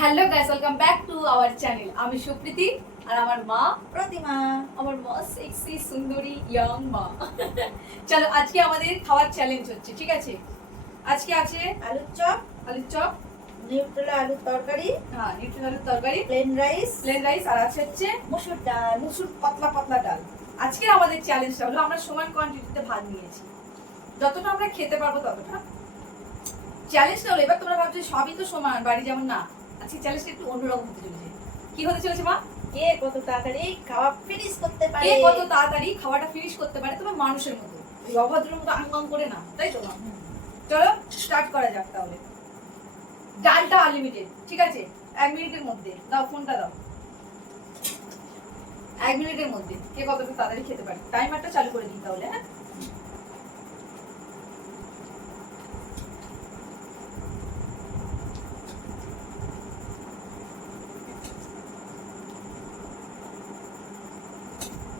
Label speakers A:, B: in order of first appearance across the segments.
A: Hello guys welcome back to our channel. আমি সুপ্রীতি আর আমার মা
B: প্রতিমা
A: আমার মা সেক্সি সুন্দরী ইয়াং মা। চলো আজকে আমাদের খাওয়ার চ্যালেঞ্জ হচ্ছে ঠিক আছে? আজকে আছে
B: আলুর চপ।
A: আলুর চপ।
B: নিউট্রেলা আলুর তরকারি।
A: হ্যাঁ নিউট্রিন আলুর তরকারি।
B: প্লেন রাইস
A: প্লেন রাইস আর আছে হচ্ছে
B: মসুর ডাল।
A: মুসুর পাতলা পাতলা ডাল। আজকে আমাদের চ্যালেঞ্জটা হলো আমরা সমান কোয়ান্টিটিতে ভাত নিয়েছি। যতটা আমরা খেতে পারব ততটা। চ্যালেঞ্জটা হলো এবার তোমরা ভাবছ সবই তো সমান বাড়ি যেমন না। আজকে চ্যালেঞ্জটা একটু অন্যরকম হতে চলেছে। কি হতে চলেছে মা
B: কে কত তাড়াতাড়ি খাওয়া ফিনিশ করতে পারে?
A: কে কত তাড়াতাড়ি খাওয়াটা ফিনিশ করতে পারে? তোমার মানুষের মতো। এই অভদ্রের মতো আঙ্গম করে না তাই তো? চলো স্টার্ট করা যাক তাহলে। ডালটা আনলিমিটেড ঠিক আছে? এক মিনিটের মধ্যে। দাও ফোনটা দাও। এক মিনিটের মধ্যে। কে কতটা তাড়াতাড়ি খেতে পারে? টাইমারটা চালু করে দিই তাহলে হ্যাঁ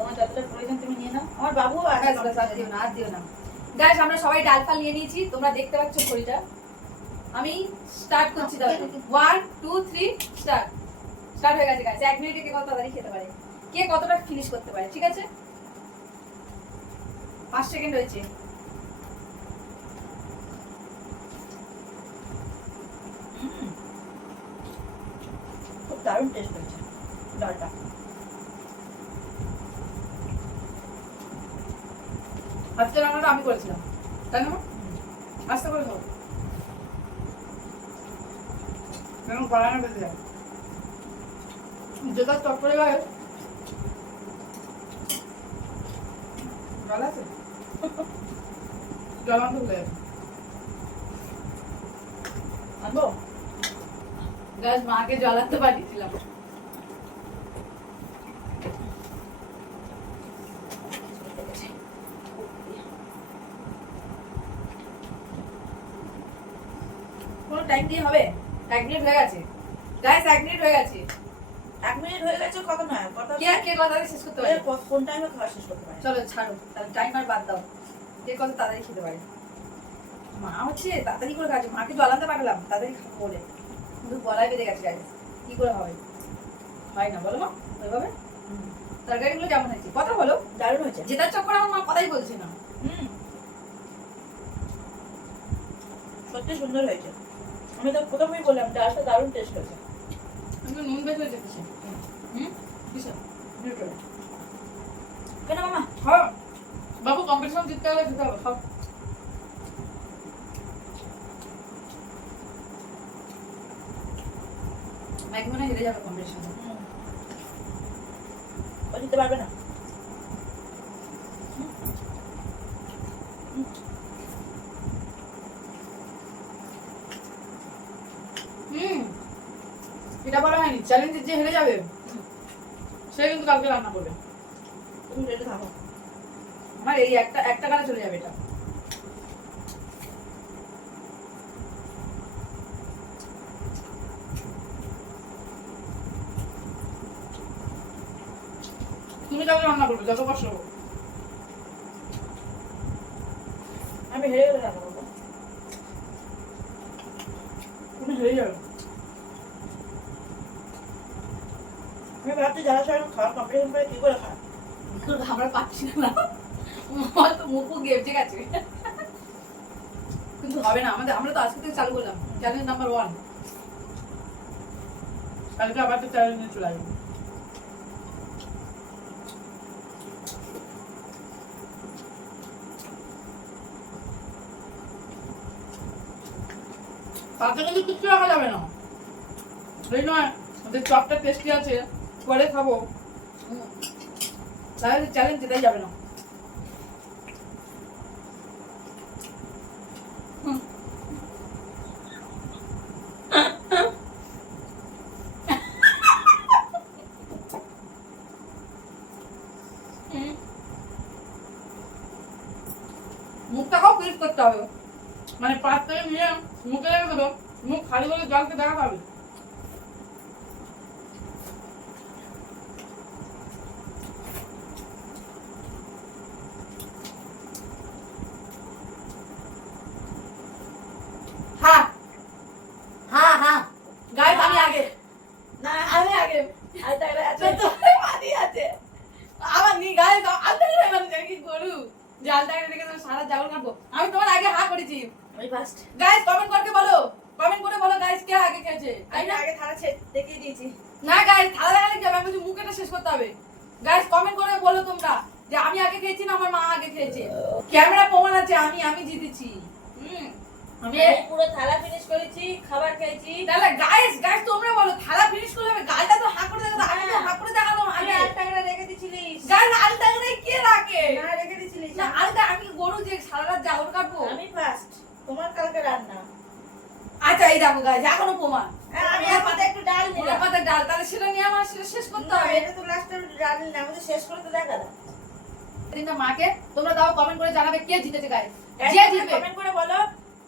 B: তোমার যতটা প্রয়োজন তুমি নিয়ে নাও। আমার বাবু আছে
A: ব্যাস, ব্যাস, আর দিও না আর দিও না। গাইস আমরা সবাই ডাল ফাল নিয়ে নিয়েছি। তোমরা দেখতে পাচ্ছ ঘড়িটা। আমি স্টার্ট করছি তাহলে one two three start start হয়ে গেছে গাইস এক মিনিটে কে কত তাড়াতাড়ি খেতে পারে? কে কতটা ফিনিশ করতে পারে ঠিক আছে? পাঁচ সেকেন্ড হয়েছে
B: খুব দারুণ টেস্ট হয়েছে ডালটা।
A: আজকে রান্নাটা আমি করেছিলাম। তাই না আস্তে করে খাও কেন কড়াইনা বেঁধে যায় যেটা চট করে গায়ে জল আছে? জল আনতে ভুলে
B: আনব?
A: গাছ মাকে জল আনতে পাঠিয়েছিলাম। কোনো টাইম দিয়ে হবে? এক মিনিট হয়ে গেছে। গাইস এক মিনিট হয়ে গেছে।
B: এক মিনিট হয়ে গেছে কত না কত
A: কে কে কথা শেষ করতে পারে?
B: কোন টাইমে খাওয়া শেষ করতে পারে?
A: চলো ছাড়ো। তাহলে টাইমার বাদ দাও। কে কত তাড়াতাড়ি খেতে পারে। মা হচ্ছে তাড়াতাড়ি করে খাচ্ছে। মাকে জল আনতে পাঠালাম তাড়াতাড়ি খাব বলে। কিন্তু গলায় বেঁধে গেছে গাইস কি করে হবে? হয় না বলো মা ওইভাবে। তরকারিগুলো কেমন হয়েছে? কথা বলো।
B: দারুণ হয়েছে।
A: জেতার চক্করে আমার মা কথাই বলছে না।
B: হুম। সত্যি সুন্দর হয়েছে। আমি তো প্রথমেই বললাম ডালটা দারুণ টেস্ট হয়েছে।
A: কিন্তু নুন বেশি হয়েছে কিসে হুম? কিসে
B: কেন মামা?
A: হ্যাঁ। বাবু কম্পিটিশন জিততে হলে খেতে হবে সব। ম্যাগি মনে হেরে যাবে কম্পিটিশন।
B: ও দিতে পারবে না।
A: হুম। এটা বলা হয়নি চ্যালেঞ্জে যে হেরে যাবে সে কিন্তু কালকে রান্না করবে।
B: তুমি রেডি থাকো।
A: আমার এই একটা একটা কালে চলে যাবে এটা। তুমি কালকে রান্না করবে যত কষ্ট
B: আমি হেরে গেলে রান্না করব।
A: তুমি হেরে যাবে। আমরা পাচ্ছি না মুখও কিন্তু হবে না, আমাদের আমরা তো আজকে থেকে চালু করলাম। চ্যালেঞ্জ নাম্বার ওয়ান কালকে আবার তো চলে তাতে কিন্তু কিচ্ছু রাখা যাবে না। নয় ওদের চপটা টেস্টি আছে। পরে খাব। তাহলে চ্যালেঞ্জ জেতাই যাবে না। মুখটাকেও ফ্রিজ করতে হবে। মানে পাঁচ থেকে নিয়ে মুখে রেখে দেবো। মুখ খালি করে জলকে দেখাতে হবে হ্যাঁ হ্যাঁ হ্যাঁ গাইস আমি আগে
B: না
A: আমি আগে
B: আলতা করে
A: আমি তোমার আগে
B: আমি থালা ছেড়ে দেখিয়ে দিয়েছি
A: না গাইস থালা দেখালে কি আমি বলছি মুখেটা শেষ করতে হবে গাইস কমেন্ট করে বলো তোমরা যে আমি আগে খেয়েছি না, আমার মা আগে খেয়েছে। ক্যামেরা প্রমাণ আছে, আমি আমি জিতেছি। হুম। আমি
B: পুরো থালা ফিনিশ করেছি খাবার খেয়েছি।
A: তাহলে গাইস গাইস তোমরা বলো থালা ফিনিশ করলে হবে গালটা তো হা করে দেখাতো আমি তো হা করে দেখালাম
B: আমি
A: আগে।
B: আলতা রেখে দিয়েছিলিস
A: গাইস আলতা করে কে রাখে?
B: না রেখে দিয়েছিলিস
A: না আলতা আমি গরু যে সারা রাত জাগর কাটবো।
B: আমি ফার্স্ট তোমার কালকে রান্না।
A: আচ্ছা এই দেখো গাইস এখনও প্রমাণ।
B: হ্যাঁ, আমি আর পাতে একটু ডাল নিলাম।
A: পাতা ডাল তাহলে সেটা নিয়ে আমার সেটা শেষ করতে হবে।
B: এটা তো লাস্টে ডাল নিলাম আমি তো শেষ করে তো দেখালাম।
A: তিনটা মাকে তোমরা দাও কমেন্ট করে জানাবে কে জিতেছে গাইস যে জিতবে।
B: কমেন্ট করে বলো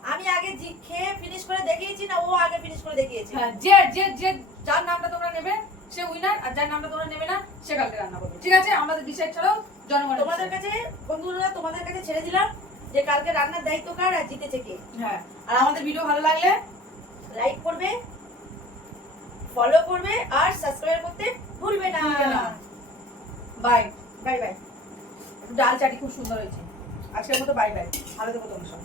B: আমি আগে খেয়ে ফিনিশ করে দেখিয়েছি না ও আগে ফিনিশ করে দেখিয়েছে?
A: হ্যাঁ যে যে যে যার নামটা তোমরা নেবে সে উইনার আর যার নামটা তোমরা নেবে না সে কালকে রান্না করবে। ঠিক আছে? আমাদের ডিসাইড ছাড়াও জনগণ
B: তোমাদের কাছে বন্ধুরা তোমাদের কাছে ছেড়ে দিলাম যে কালকে রান্নার দায়িত্ব কার আর জিতেছে কে।
A: হ্যাঁ আর আমাদের ভিডিও ভালো লাগলে
B: লাইক করবে ফলো করবে আর সাবস্ক্রাইব করতে
A: ভুলবে না। বাই
B: বাই বাই
A: ডাল চাটি খুব সুন্দর হয়েছে। আজকের মতো বাই বাই ভালো থেকো তোমরা সব